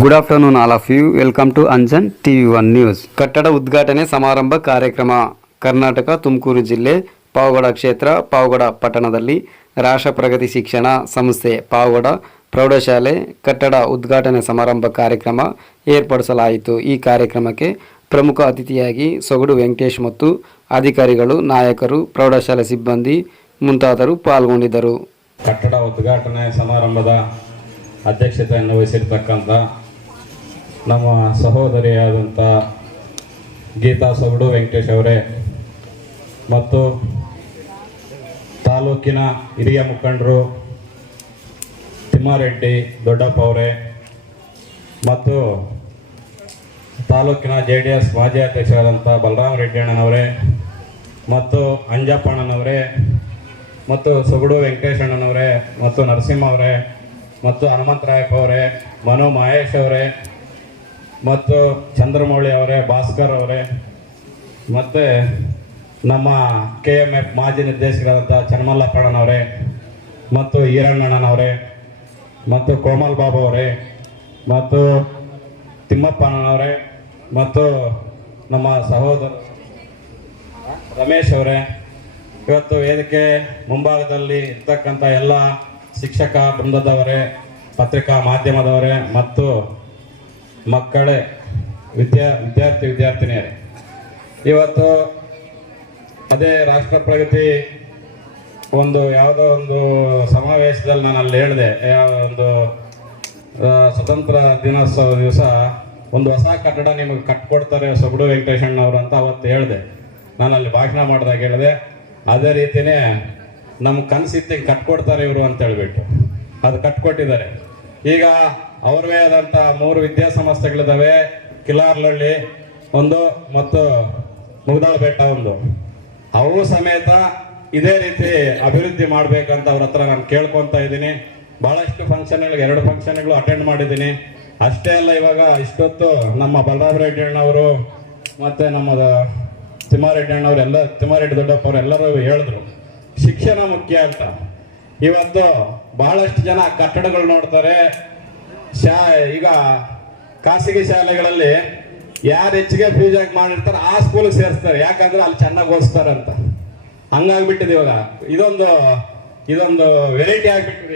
Good afternoon all of you. Welcome to Anjan TV1 news. ಕಟ್ಟಡ ಉದ್ಘಾಟನೆ ಸಮಾರಂಭ ಕಾರ್ಯಕ್ರಮ. ಕರ್ನಾಟಕ ತುಮಕೂರು ಜಿಲ್ಲೆ ಪಾವಗಡ ಕ್ಷೇತ್ರ ಪಾವಗಡ ಪಟ್ಟಣದಲ್ಲಿ ರಾಷ್ಟ್ರ ಪ್ರಗತಿ ಶಿಕ್ಷಣ ಸಂಸ್ಥೆ ಪಾವಗಡ ಪ್ರೌಢಶಾಲೆ ಕಟ್ಟಡ ಉದ್ಘಾಟನೆ ಸಮಾರಂಭ ಕಾರ್ಯಕ್ರಮ ಏರ್ಪಡಿಸಲಾಯಿತು. ಈ ಕಾರ್ಯಕ್ರಮಕ್ಕೆ ಪ್ರಮುಖ ಅತಿಥಿಯಾಗಿ ಸೊಗಡು ವೆಂಕಟೇಶ್ ಮತ್ತು ಅಧಿಕಾರಿಗಳು, ನಾಯಕರು, ಪ್ರೌಢಶಾಲೆ ಸಿಬ್ಬಂದಿ ಮುಂತಾದವರು ಪಾಲ್ಗೊಂಡಿದ್ದರು. ಕಟ್ಟಡ ಉದ್ಘಾಟನೆ ಸಮಾರಂಭದ ಅಧ್ಯಕ್ಷತೆಯನ್ನು ವಹಿಸಿರ್ತಕ್ಕಂಥ ನಮ್ಮ ಸಹೋದರಿಯಾದಂಥ ಗೀತಾ ಸೊಗಡು ವೆಂಕಟೇಶ್ ಅವರೇ ಮತ್ತು ತಾಲೂಕಿನ ಹಿರಿಯ ಮುಖಂಡರು ತಿಮ್ಮಾರೆಡ್ಡಿ ದೊಡ್ಡಪ್ಪ ಅವರೇ ಮತ್ತು ತಾಲೂಕಿನ JDS ಮಾಜಿ ಅಧ್ಯಕ್ಷರಾದಂಥ ಬಲರಾಮ ರೆಡ್ಡಿ ಅಣ್ಣನವರೇ ಮತ್ತು ಅಂಜಪ್ಪಣ್ಣನವರೇ ಮತ್ತು ಸೊಗಡು ವೆಂಕಟೇಶ್ ಅಣ್ಣನವರೇ ಮತ್ತು ನರಸಿಂಹ ಅವರೇ ಮತ್ತು ಹನುಮಂತರಾಯಪ್ಪ ಅವರೇ, ಮನು ಮಹೇಶ್ ಅವರೇ ಮತ್ತು ಚಂದ್ರಮೌಳಿ ಅವರೇ, ಭಾಸ್ಕರ್ ಅವರೇ ಮತ್ತು ನಮ್ಮ KMF ಮಾಜಿ ನಿರ್ದೇಶಕರಾದಂಥ ಚನ್ನಮಲ್ಲಪ್ಪಣ್ಣನವರೇ ಮತ್ತು ಈರಣ್ಣಣ್ಣನವರೇ ಮತ್ತು ಕೋಮಲ್ ಬಾಬು ಅವರೇ ಮತ್ತು ತಿಮ್ಮಪ್ಪಣ್ಣನವರೇ ಮತ್ತು ನಮ್ಮ ಸಹೋದರ ರಮೇಶ್ ಅವರೇ, ಇವತ್ತು ವೇದಿಕೆ ಮುಂಭಾಗದಲ್ಲಿ ಇರ್ತಕ್ಕಂಥ ಎಲ್ಲ ಶಿಕ್ಷಕ ಬೃಂದದವರೇ, ಪತ್ರಿಕಾ ಮಾಧ್ಯಮದವರೇ ಮತ್ತು ಮಕ್ಕಳೇ, ವಿದ್ಯಾರ್ಥಿನಿಯರೇ, ಇವತ್ತು ಅದೇ ರಾಷ್ಟ್ರ ಪ್ರಗತಿ ಯಾವುದೋ ಒಂದು ಸಮಾವೇಶದಲ್ಲಿ ನಾನು ಅಲ್ಲಿ ಹೇಳಿದೆ, ಒಂದು ಸ್ವತಂತ್ರ ದಿನೋತ್ಸವ ದಿವಸ ಒಂದು ಹೊಸ ಕಟ್ಟಡ ನಿಮಗೆ ಕಟ್ಕೊಡ್ತಾರೆ ಸೊಗಡು ವೆಂಕಟೇಶಣ್ಣವರು ಅಂತ ಅವತ್ತು ಹೇಳಿದೆ. ನಾನು ಅಲ್ಲಿ ಭಾಷಣ ಮಾಡಿದಾಗ ಹೇಳಿದೆ, ಅದೇ ರೀತಿಯೇ ನಮ್ಮ ಕನಸಿತ್ತು ಕಟ್ಕೊಡ್ತಾರೆ ಇವರು ಅಂತ ಹೇಳ್ಬಿಟ್ಟು ಅದು ಕಟ್ಕೊಟ್ಟಿದ್ದಾರೆ. ಈಗ ಅವ್ರವೇ ಆದಂಥ 3 ವಿದ್ಯಾಸಂಸ್ಥೆಗಳಿದ್ದಾವೆ, ಕಿಲಾರ್ಲಹಳ್ಳಿ ಒಂದು ಮತ್ತು ಮುಗದಾಳ ಬೆಟ್ಟ ಒಂದು. ಅವು ಸಮೇತ ಇದೇ ರೀತಿ ಅಭಿವೃದ್ಧಿ ಮಾಡಬೇಕಂತ ಅವ್ರ ಹತ್ರ ನಾನು ಕೇಳ್ಕೊತಾ ಇದ್ದೀನಿ. ಭಾಳಷ್ಟು ಫಂಕ್ಷನ್ಗಳು 2 ಫಂಕ್ಷನ್ಗಳು ಅಟೆಂಡ್ ಮಾಡಿದ್ದೀನಿ. ಅಷ್ಟೇ ಅಲ್ಲ, ಇವಾಗ ಇಷ್ಟೊತ್ತು ನಮ್ಮ ಬಲರಾಮ ರೆಡ್ಡಿ ಅಣ್ಣವರು ಮತ್ತು ನಮ್ಮ ತಿಮ್ಮಾರೆಡ್ಡಿ ಅಣ್ಣವರು ತಿಮ್ಮಾರೆಡ್ಡಿ ದೊಡ್ಡಪ್ಪ ಅವರು ಎಲ್ಲರೂ ಹೇಳಿದ್ರು ಶಿಕ್ಷಣ ಮುಖ್ಯ ಅಂತ. ಇವತ್ತು ಬಹಳಷ್ಟು ಜನ ಕಟ್ಟಡಗಳು ನೋಡ್ತಾರೆ. ಈಗ ಖಾಸಗಿ ಶಾಲೆಗಳಲ್ಲಿ ಯಾರು ಹೆಚ್ಚಿಗೆ ಫೀಸ್ ಆಗಿ ಮಾಡಿರ್ತಾರೆ ಆ ಸ್ಕೂಲ್ಗೆ ಸೇರಿಸ್ತಾರೆ, ಯಾಕಂದ್ರೆ ಅಲ್ಲಿ ಚೆನ್ನಾಗಿ ಓದಿಸ್ತಾರೆ ಅಂತ. ಹಂಗಾಗ್ಬಿಟ್ಟಿದೆ ಇವಾಗ. ಇದೊಂದು ವೆರೈಟಿ ಆಗ್ಬಿಟ್ಟಿದೆ.